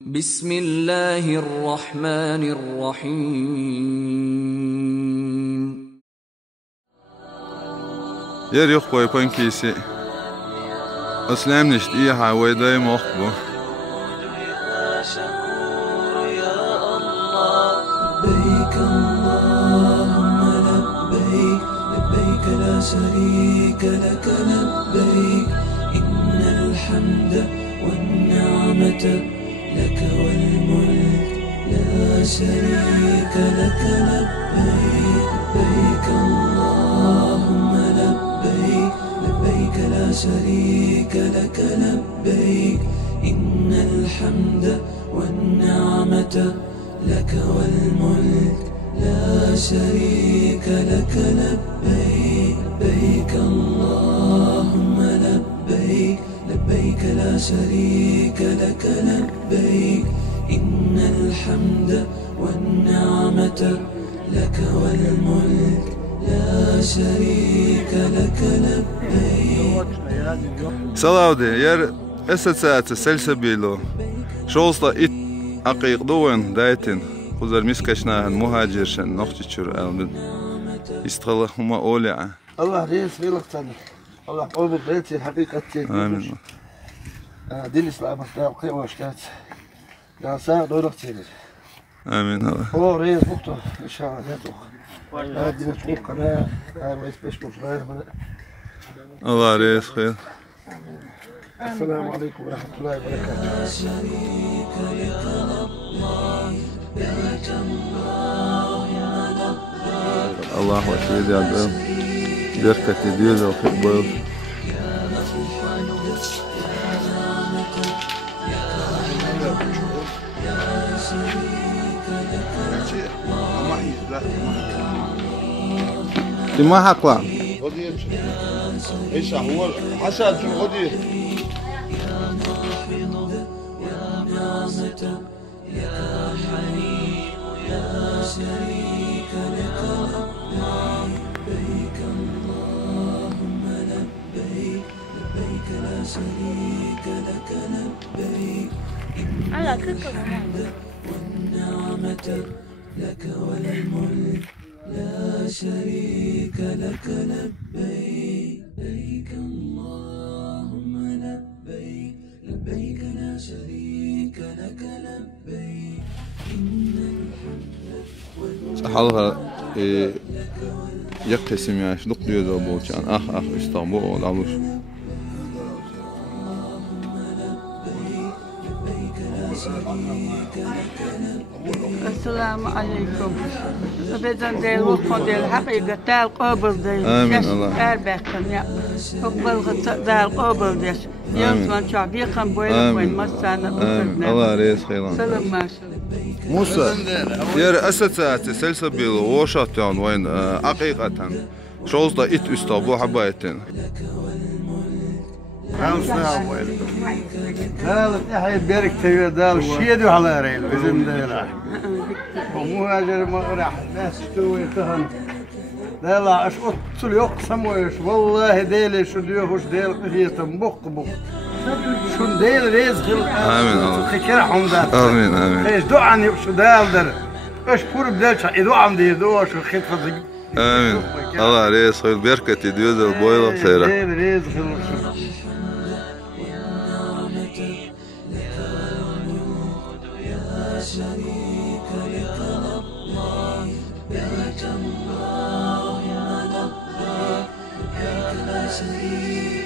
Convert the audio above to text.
بسم الله الرحمن الرحيم. يا ريخ بوي بانكيسي أسلام نشت إيها ويداي مخبو لبيك اللهم لبيك لبيك لا شريك لك لبيك إن الحمد والنعمة لك والملك لا شريك لك لبيك لبيك اللهم لبيك لبيك لا شريك لك لبيك إن الحمد والنعمة لك والملك لا شريك لك لبيك لبيك اللهم لبيك لبيك لا شريك لك لبيك إن الحمد والنعمة لك والملك لا شريك لك لبيك. سلاودي ير أساسات سلسبيلو شوصلا إت أقيق دوين دايتين خزر مسكشناهن مهاجرشن نختشر ألمن استغل هما أولع الله ريس غيلك تاني الله قلب بيتي الحقيقة آمين دين الإسلام أخلاق واشتات يا ساعة دورك تاني آمين الله هو ريس بكتو إن شاء الله يدوخ دين تقول قناة ويس بيش مصغير الله ريس خير السلام عليكم ورحمة الله وبركاته. الله أكبر يا عبد بركة ديوزة وخير بيض ما حقلا ايش هو حسد شو غدير على والنعمة لك والملك لا شريك لك لبيك لبيك اللهم لبيك لبيك لا شريك لك لبيك إن الحمد حالها يقسم يعني شدق ديوزة بوشان أخ إسطنبول علوش السلام عليكم. بدن ديل وقن ديل حقيقة دال قبل ديل. آمين الله. أربعكم يا. قبل دال قبل ديل. يوم من شعبي كم بوين وين مسنا. آمين الله ريس خيران. سلام ماشي. موسى ير أساسات سلسبيل وشاتون وين حقيقة شوز دا إت أستابو حبايتين دال يحيى بيرك تيجي دال شيدو على ريل بزم دال ومهاجر ما راح ناس توي تهن دال اش قلت له يقسم ويش والله ديل شو ديوش ديل هي تنبق بق شو ديل رزق آمين الله خكرهم ده آمين آمين ايش دعاني شو دال در ايش بور بدالش يدعم دي دو شو خطه آمين الله ريس خير بركة ديوزة البويلة خيرا ديل رزق شريك لك لبيك اللهم لبيك لبيك لا شريك